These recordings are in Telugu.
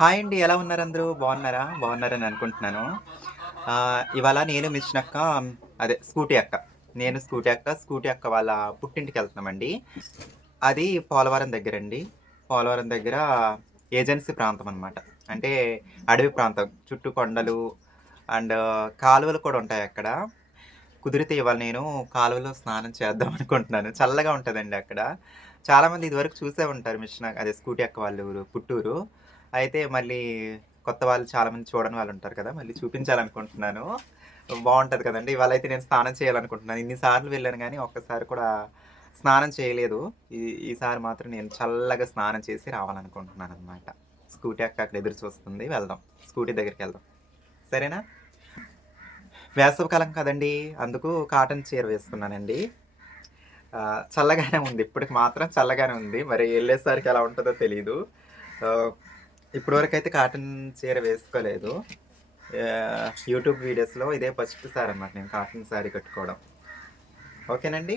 హాయ్ అండి ఎలా ఉన్నారు అందరూ? బాగున్నారా? బాగున్నారని అనుకుంటున్నాను. ఇవాళ నేను మిచ్చినక్క అదే స్కూటీ అక్క. నేను స్కూటీ అక్క స్కూటీ అక్క వాళ్ళ పుట్టింటికి వెళ్తున్నామండి. అది పోలవరం దగ్గర అండి. పోలవరం దగ్గర ఏజెన్సీ ప్రాంతం అనమాట అంటే అడవి ప్రాంతం చుట్టూ కొండలు అండ్ కాలువలు కూడా ఉంటాయి అక్కడ. కుదిరితే ఇవాళ నేను కాలువలో స్నానం చేద్దాం అనుకుంటున్నాను. చల్లగా ఉంటుందండి అక్కడ. చాలామంది ఇదివరకు చూసే ఉంటారు మిషన్ అదే స్కూటీ అక్క వాళ్ళ ఊరు పుట్టూరు. అయితే మళ్ళీ కొత్త వాళ్ళు చాలామంది చూడని వాళ్ళు ఉంటారు కదా మళ్ళీ చూపించాలనుకుంటున్నాను. బాగుంటుంది కదండి. ఇవాళ అయితే నేను స్నానం చేయాలనుకుంటున్నాను. ఇన్నిసార్లు వెళ్ళాను కానీ ఒక్కసారి కూడా స్నానం చేయలేదు. ఈ ఈసారి మాత్రం నేను చల్లగా స్నానం చేసి రావాలనుకుంటున్నాను అనమాట స్కూటీ అక్క అక్కడ ఎదురు చూస్తుంది. వెళ్దాం. స్కూటీ దగ్గరికి వెళ్దాం. సరేనా? వేసవికాలం కదండి. అందుకు కాటన్ చీర వేసుకున్నానండి చల్లగానే ఉంది. ఇప్పటికి మాత్రం చల్లగానే ఉంది. మరి వెళ్ళేసరికి ఎలా ఉంటుందో తెలియదు ఇప్పటివరకు అయితే కాటన్ చీర వేసుకోలేదు. యూట్యూబ్ వీడియోస్లో ఇదే ఫస్ట్ సార్ అనమాట నేను కాటన్ శారీ కట్టుకోవడం. ఓకేనండి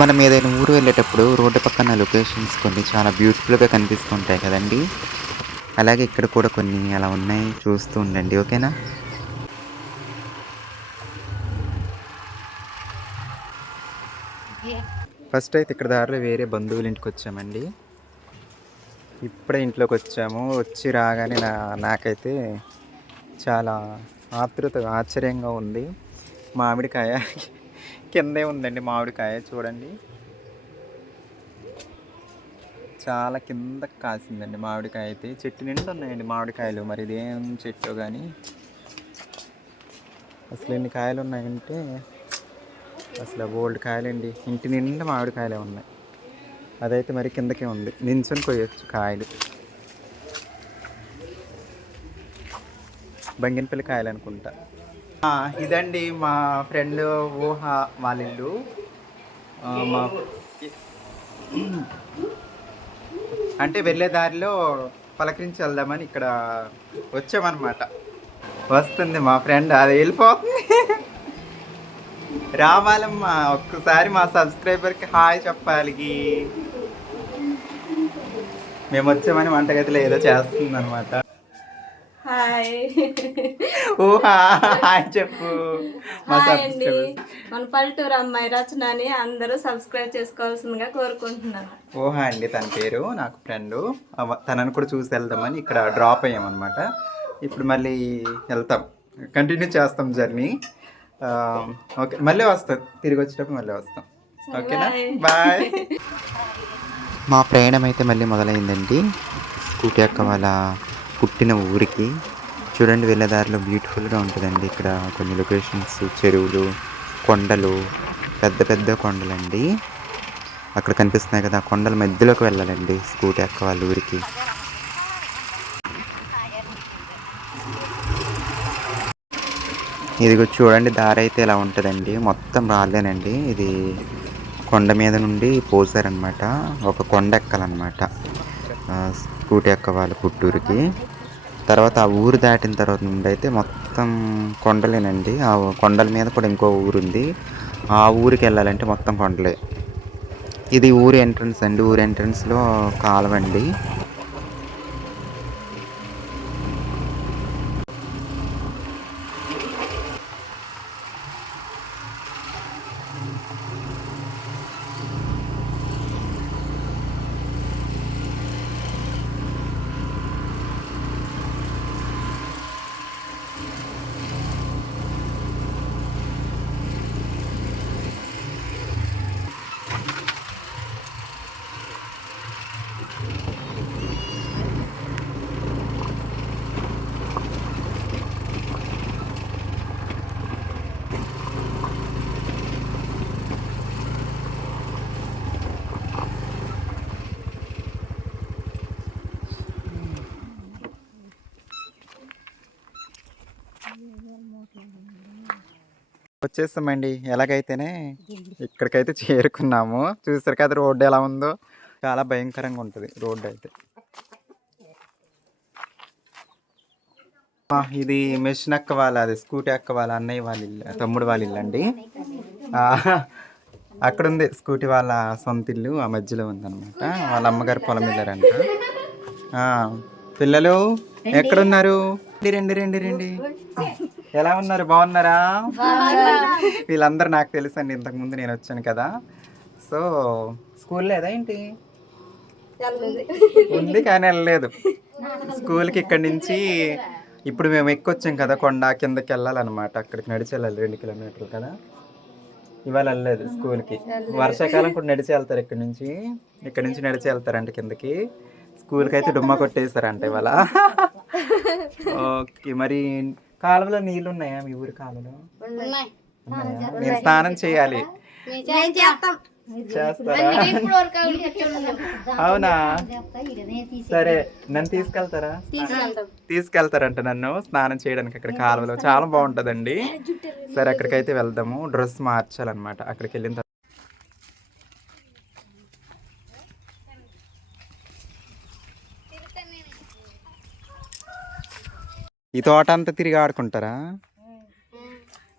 మనం ఏదైనా ఊరు వెళ్ళేటప్పుడు రోడ్డు పక్కన లొకేషన్స్ కొన్ని చాలా బ్యూటిఫుల్గా కనిపిస్తుంటాయి కదండి. అలాగే ఇక్కడ కూడా కొన్ని అలా ఉన్నాయి. చూస్తూ ఉండండి ఓకేనా? ఫస్ట్ అయితే ఇక్కడ దారిలో వేరే బంధువుల ఇంటికి వచ్చామండి. ఇప్పుడే ఇంట్లోకి వచ్చాము. వచ్చి రాగానే నా నాకైతే చాలా ఆతృత ఆశ్చర్యంగా ఉంది. మామిడికాయ కిందే ఉందండి మామిడికాయ చూడండి. చాలా కింద కాసిందండి మామిడికాయ అయితే. చెట్టు నిండా ఉన్నాయండి మామిడికాయలు. మరి ఇదేం చెట్టు కానీ అసలు ఎన్ని కాయలు ఉన్నాయంటే అసలు ఓల్డ్ కాయలండి. ఇంటి నిండా మామిడికాయలే ఉన్నాయి. అదైతే మరి కిందకే ఉంది. నించుని కొయ్యొచ్చు కాయలు. బంగినపల్లి కాయలు అనుకుంటా. ఇదండి మా ఫ్రెండ్ ఊహ వాళ్ళ ఇల్లు మా అంటే వెళ్ళే దారిలో పలకరించి వెళ్దామని ఇక్కడ వచ్చామన్నమాట. వస్తుంది మా ఫ్రెండ్ అది వెళ్ళిపోతుంది. రావాలమ్మా ఒక్కసారి మా సబ్స్క్రైబర్కి హాయ్ చెప్పాలి. మేము వచ్చామని వంటగదిలో ఏదో చేస్తుంది అనమాట హాయ్. చెప్పు. హాయ్ అండి. సబ్స్క్రైబర్స్ మన పల్లెటూరు అమ్మాయి రచనని అందరూ సబ్స్క్రైబ్ చేసుకోవాల్సిందిగా కోరుకుంటున్నాను. ఊహా అండి తన పేరు నాకు ఫ్రెండ్. తనను కూడా చూసి వెళ్దామని ఇక్కడ డ్రాప్ అయ్యామన్నమాట. ఇప్పుడు మళ్ళీ వెళ్తాం. కంటిన్యూ చేస్తాం జర్నీ ఓకే మళ్ళీ వస్తాం. తిరిగి వచ్చేటప్పుడు మళ్ళీ వస్తాం. ఓకేనా? బాయ్ మా ప్రయాణం అయితే మళ్ళీ మొదలైందండి. స్కూటీ అక్క వాళ్ళ పుట్టిన ఊరికి. చూడండి వెళ్ళే దారిలో బ్యూటిఫుల్గా ఉంటుందండి. ఇక్కడ కొన్ని లొకేషన్స్ చెరువులు కొండలు పెద్ద పెద్ద కొండలండి. అక్కడ కనిపిస్తున్నాయి కదా ఆ కొండల మధ్యలోకి వెళ్ళాలండి స్కూటీ అక్క వాళ్ళ ఊరికి. ఇదిగో చూడండి దారి అయితే ఇలా ఉంటుందండి. మొత్తం రాలేనండి ఇది కొండ మీద నుండి పోసారనమాట ఒక కొండ ఎక్కాలన్నమాట. స్కూటీ ఎక్క వాళ్ళ పుట్టూరుకి. తర్వాత ఆ ఊరు దాటిన తర్వాత నుండి అయితే మొత్తం కొండలేనండి. ఆ కొండల మీద కూడా ఇంకో ఊరు ఉంది ఆ ఊరికి వెళ్ళాలంటే మొత్తం కొండలే. ఇది ఊరి ఎంట్రన్స్ అండి. ఊరి ఎంట్రన్స్లో అండి వచ్చేస్తామండి. ఎలాగైతేనే ఇక్కడికైతే చేరుకున్నాము. చూస్తారు కదా రోడ్డు ఎలా ఉందో. చాలా భయంకరంగా ఉంటుంది రోడ్డు అయితే ఇది మెషిన్ అక్క వాళ్ళ అది స్కూటీ అక్క వాళ్ళ అన్నయ్య వాళ్ళ ఇల్లు తమ్ముడు వాళ్ళ ఇల్లు అండి. అక్కడ ఉంది స్కూటీ వాళ్ళ సొంత ఇల్లు ఆ మధ్యలో ఉందన్నమాట. వాళ్ళ అమ్మగారు పొలం వెళ్ళారంట. పిల్లలు ఎక్కడున్నారు? రండి రండి రండి. ఎలా ఉన్నారు? బాగున్నారా? వీళ్ళందరూ నాకు తెలుసు అండి ఇంతకు ముందు నేను వచ్చాను కదా. సో స్కూల్ లేదా ఏంటి? ఉంది కానీ వెళ్ళలేదు. స్కూల్కి ఇక్కడి నుంచి ఇప్పుడు మేము ఎక్కొచ్చాం కదా కొండ కిందకి వెళ్ళాలన్నమాట. అక్కడికి నడిచి వెళ్ళాలి రెండు కిలోమీటర్లు కదా. ఇవాళ వెళ్ళలేదు స్కూల్కి. వర్షాకాలం కూడా నడిచి వెళ్తారు ఇక్కడ నుంచి. ఇక్కడ నుంచి నడిచి వెళ్తారంట కిందకి. స్కూల్కి అయితే డుమ్మా కొట్టేస్తారంట ఇవాళ. ఓకే మరి కాలువలో నీళ్ళు ఉన్నాయా మీ ఊరి కాలువలో? ఉన్నాయా? నేను స్నానం చేయాలి. చేస్తారా? అవునా? సరే నన్ను తీసుకెళ్తారా? తీసుకెళ్తారంట నన్ను స్నానం చేయడానికి అక్కడ కాలువలో. చాలా బాగుంటుందండి. సరే అక్కడికైతే వెళ్దాము. డ్రెస్ మార్చాలన్నమాట. అక్కడికి వెళ్ళిన ఈ తోట అంతా తిరిగి ఆడుకుంటారా?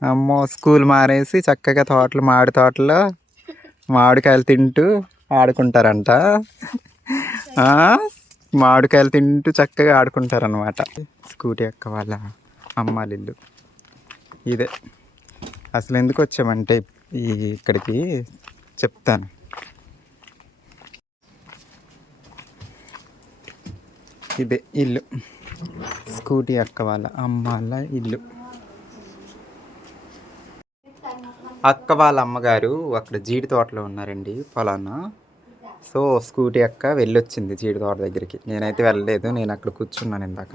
అమ్మో స్కూల్ మారేసి చక్కగా తోటలు మామిడి తోటలో మామిడికాయలు తింటూ ఆడుకుంటారంట. మామిడికాయలు తింటూ చక్కగా ఆడుకుంటారనమాట స్కూటీ యొక్క వాళ్ళ అమ్మాలిల్లు. ఇల్లు ఇదే. అసలు ఎందుకు వచ్చామంటే ఈ ఇక్కడికి చెప్తాను. ఇదే ఇల్లు. స్కూటీ అక్క వాళ్ళ అమ్మ వాళ్ళ ఇల్లు. అక్క వాళ్ళ అమ్మగారు అక్కడ జీడి తోటలో ఉన్నారండి పొలాన సో స్కూటీ అక్క వెళ్ళొచ్చింది జీడి తోట దగ్గరికి. నేనైతే వెళ్ళలేదు నేను అక్కడ కూర్చున్నాను ఇందాక.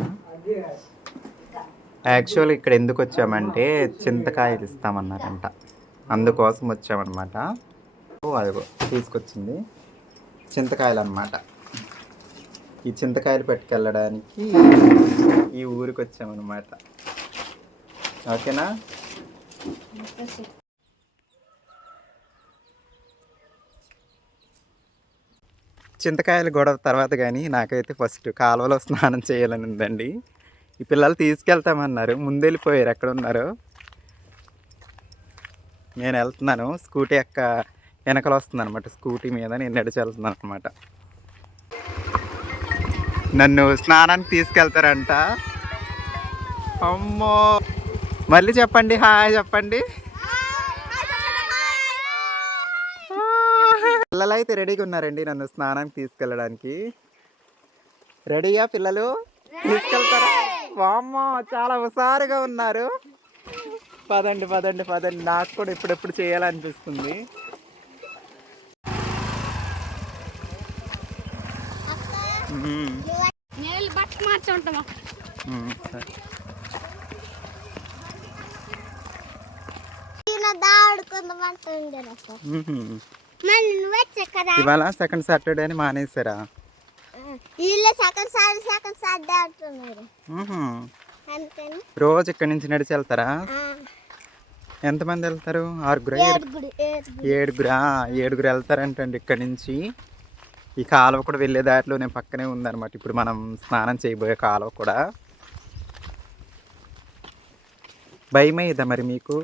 యాక్చువల్ ఇక్కడ ఎందుకు వచ్చామంటే చింతకాయలు ఇస్తామన్నారంట. అందుకోసం వచ్చామన్నమాట. ఓ అదిగో తీసుకొచ్చింది చింతకాయలు అన్నమాట ఈ చింతకాయలు పెట్టుకెళ్ళడానికి ఈ ఊరికి వచ్చామన్నమాట ఓకేనా? చింతకాయలు గొడవ తర్వాత కానీ నాకైతే ఫస్ట్ కాలువలో స్నానం చేయాలని ఉందండి. ఈ పిల్లలు తీసుకెళ్తామన్నారు. ముందు వెళ్ళిపోయారు ఎక్కడ ఉన్నారు నేను వెళ్తున్నాను. స్కూటీ యొక్క వెనకలు వస్తుంది అనమాట స్కూటీ మీద నేను నడిచి వెళ్తున్నాను అనమాట నన్ను స్నానానికి తీసుకెళ్తారంట. అమ్మో. మళ్ళీ చెప్పండి హాయ్ చెప్పండి. పిల్లలు అయితే రెడీగా ఉన్నారండి నన్ను స్నానానికి తీసుకెళ్ళడానికి. రెడీయా పిల్లలు? తీసుకెళ్తారా? వామ్మో చాలా హుషారుగా ఉన్నారు. పదండి పదండి పదండి. నాకు కూడా ఇప్పుడెప్పుడు చేయాలనిపిస్తుంది. నేను ఇవాళ సెకండ్ సాటర్డే అని మానేశారా? వీళ్ళే సగం సార్లు సగం సార్ ఆడుతున్నారు మ్మ్. అందుకని రోజు ఇక్కడి నుంచి నడిచి వెళ్తారా? ఎంతమంది వెళ్తారు? ఆరుగురు? ఏడు- ఏడుగురు ఏడుగురు. ఏడుగురా? ఏడుగురు వెళ్తారంటండి ఇక్కడి నుంచి. ఈ కాలువ కూడా వెళ్ళే దారిలోనే పక్కనే ఉందన్నమాట. ఇప్పుడు మనం స్నానం చేయబోయే కాలువ కూడా. భయమేదా మరి మీకు?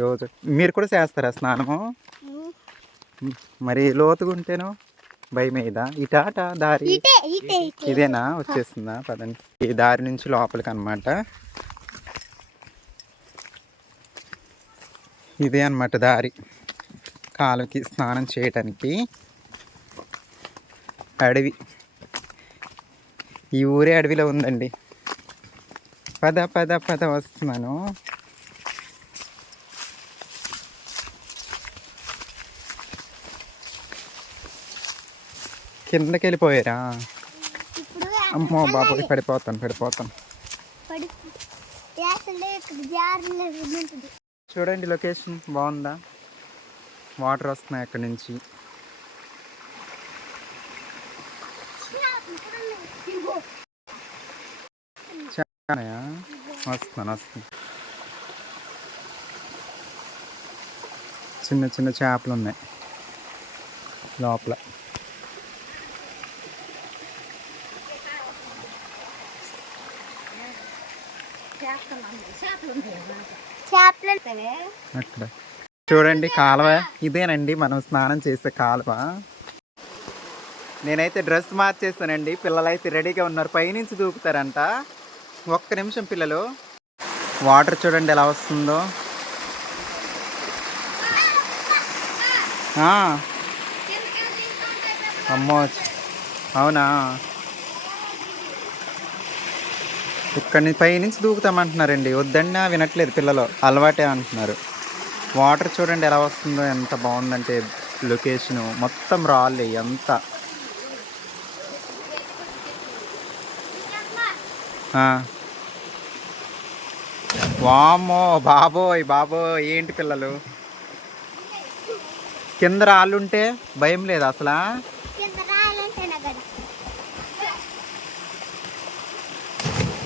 రోజు మీరు కూడా చేస్తారా స్నానము? మరి లోతుగా ఉంటేనో భయమేదా? ఇటాట దారి? ఇదేనా? వచ్చేస్తుందా పదండి. ఈ దారి నుంచి లోపలికి అనమాట ఇదే అన్నమాట దారి. కాలువకి స్నానం చేయటానికి. అడవి. ఈ ఊరే అడవిలో ఉందండి. పద పద పద వస్తున్నాను. కిందకి వెళ్ళిపోయారా అమ్మో బాబోయ్ పడిపోతాను పడిపోతాను. చూడండి లొకేషన్ బాగుందా? వాటర్ వస్తున్నాయి అక్కడి నుంచి. చిన్న చిన్న చేపలు ఉన్నాయి. లోపల. అక్కడ. చూడండి కాలువ. ఇదేనండి మనం స్నానం చేసే కాలువ. నేనైతే డ్రెస్ మార్చేస్తానండి. పిల్లలైతే రెడీగా ఉన్నారు. పైనుంచి దూకుతారంట. ఒక్క నిమిషం పిల్లలు. వాటర్ చూడండి ఎలా వస్తుందో. అమ్మో. అవునా? ఇక్కడి పైనుంచి దూకుతామంటున్నారండి. వద్దన్నా వినట్లేదు పిల్లలు. అలవాటే అంటున్నారు. వాటర్ చూడండి ఎలా వస్తుందో ఎంత బాగుందంటే లొకేషను. మొత్తం రాళ్ళే ఎంత. ఆ. వామ్మో బాబోయ్ బాబోయ్ ఏంటి పిల్లలు? కింద రాళ్ళుంటే భయం లేదు అసలా?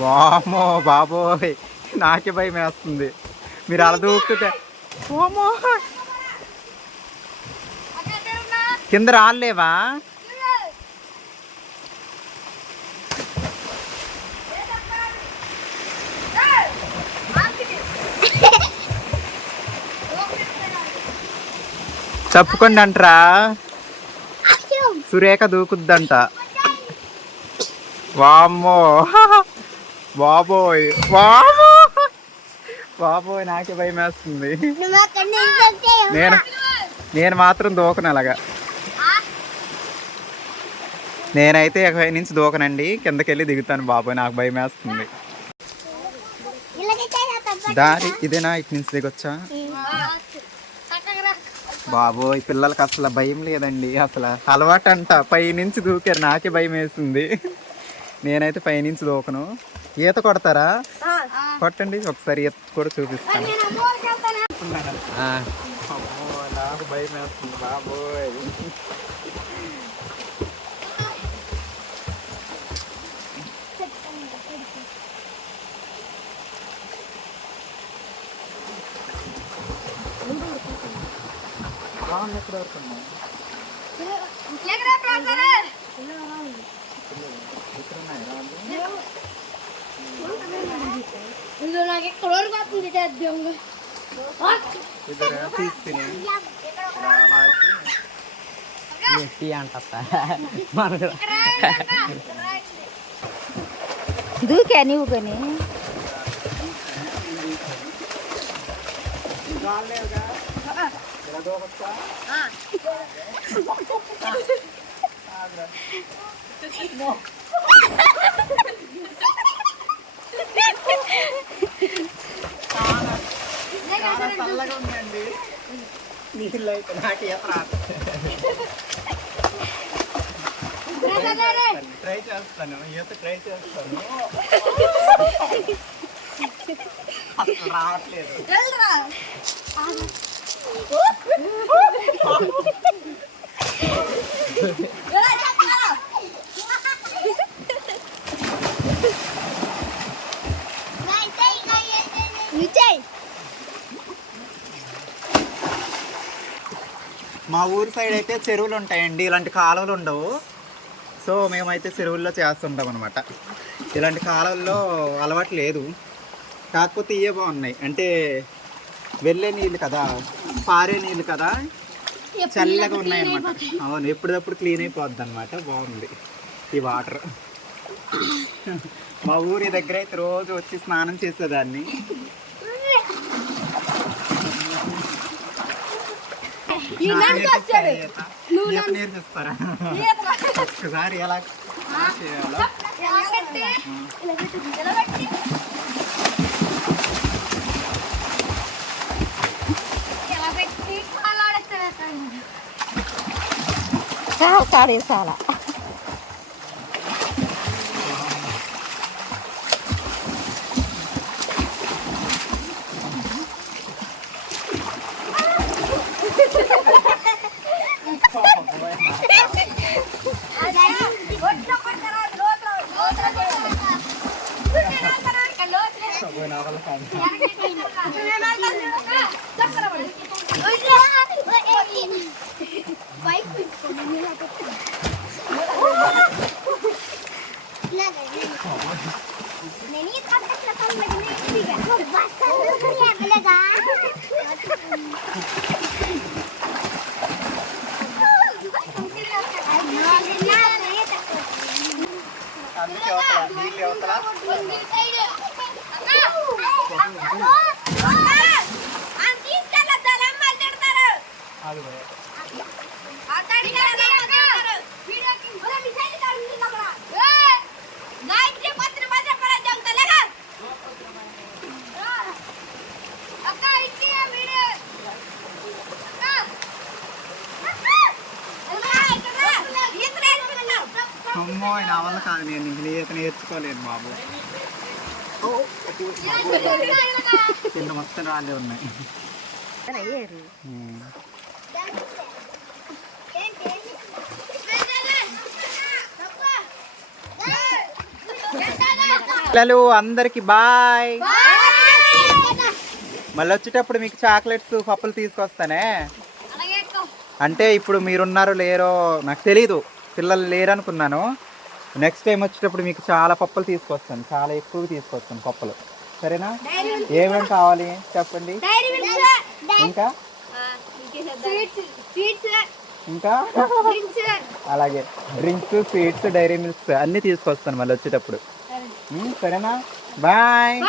వామ్మో బాబోయ్ నాకే భయం వేస్తుంది. మీరు అలా దూకుతుంటే వామ్మో. కింద రాలేవా చెప్పుకోండి అంటరా. సురేఖ దూకుద్దంట. వామ్మో. బాబోయ్. వామ్మో. బాబోయ్ నాకే భయం వేస్తుంది. నేను నేను మాత్రం దూకను అలాగా. నేనైతే ఇక నుంచి దూకనండి. కిందకి వెళ్ళి దిగుతాను బాబోయ్ నాకు భయం వేస్తుంది. దారి ఇదేనా? ఇటు నుంచి దిగొచ్చా? బాబోయ్ పిల్లలకి అసలు భయం లేదండి. అసలు అలవాటు అంట పై నుంచి దూకారు. నాకే భయం వేస్తుంది నేనైతే పై నుంచి దూకను. ఈత కొడతారా? కొట్టండి. ఒకసారి ఈత కూడా చూపిస్తాను. నాకు భయం వేస్తుంది. బాబోయ్. రాళ్ళు ఎక్కడ వరకు ఉన్నాయి? ఇక్కడ ఉన్నాయి రాళ్ళు? నాకు ఎక్కడ వరకు వస్తుంది దెబ్బ ఇద్దరు తీసుకుని ఇలా మార్చి దూకా నువ్వు కానీ రాలేవుగా ఇలా దూకొచ్చా చాలా చల్లగా ఉందండి నీళ్ళు అయితే నాకు ఈత రాదు ట్రై చేస్తాను ఈత ట్రై చేస్తాను అసలు రావట్లేదు మా ఊరు సైడ్ అయితే చెరువులు ఉంటాయండి. ఇలాంటి కాలువలు ఉండవు. సో మేమైతే చెరువుల్లో చేస్తుంటాం అనమాట ఇలాంటి కాలువల్లో అలవాటు లేదు. కాకపోతే ఇవే బాగున్నాయి. అంటే వెళ్ళే నీళ్ళు కదా. పారే నీళ్ళు కదా? చల్లగా ఉన్నాయి అనమాట అవును ఎప్పటికప్పుడు క్లీన్ అయిపోద్ది అనమాట బాగుంది ఈ వాటర్. మా ఊరి దగ్గర అయితే రోజు వచ్చి స్నానం చేసేదాన్ని. నేర్పిస్తారా ఒక్కసారి ఎలా ఎలా చేయాలో చాలా కాడే చాలా అమ్మో కాదు నేను ఇంక ఈత నేర్చుకోలేదు బాబు. కింద మొత్తం రాళ్ళే ఉన్నాయి. పిల్లలు అందరికి బాయ్. మళ్ళీ వచ్చేటప్పుడు మీకు చాక్లెట్స్ పప్పులు తీసుకొస్తానే? అంటే ఇప్పుడు మీరున్నారో లేరో నాకు తెలీదు. పిల్లలు లేరు అనుకున్నాను నెక్స్ట్ టైం వచ్చేటప్పుడు మీకు చాలా పప్పులు తీసుకొస్తాను. చాలా ఎక్కువ తీసుకొస్తాను పప్పులు. సరేనా? ఏమేమి కావాలి? చెప్పండి. ఇంకా? ఇంకా? అలాగే. డ్రింక్స్ స్వీట్స్ డైరీ మిల్క్స్ అన్నీ తీసుకొస్తాను మళ్ళీ వచ్చేటప్పుడు. సరేనా? బాయ్.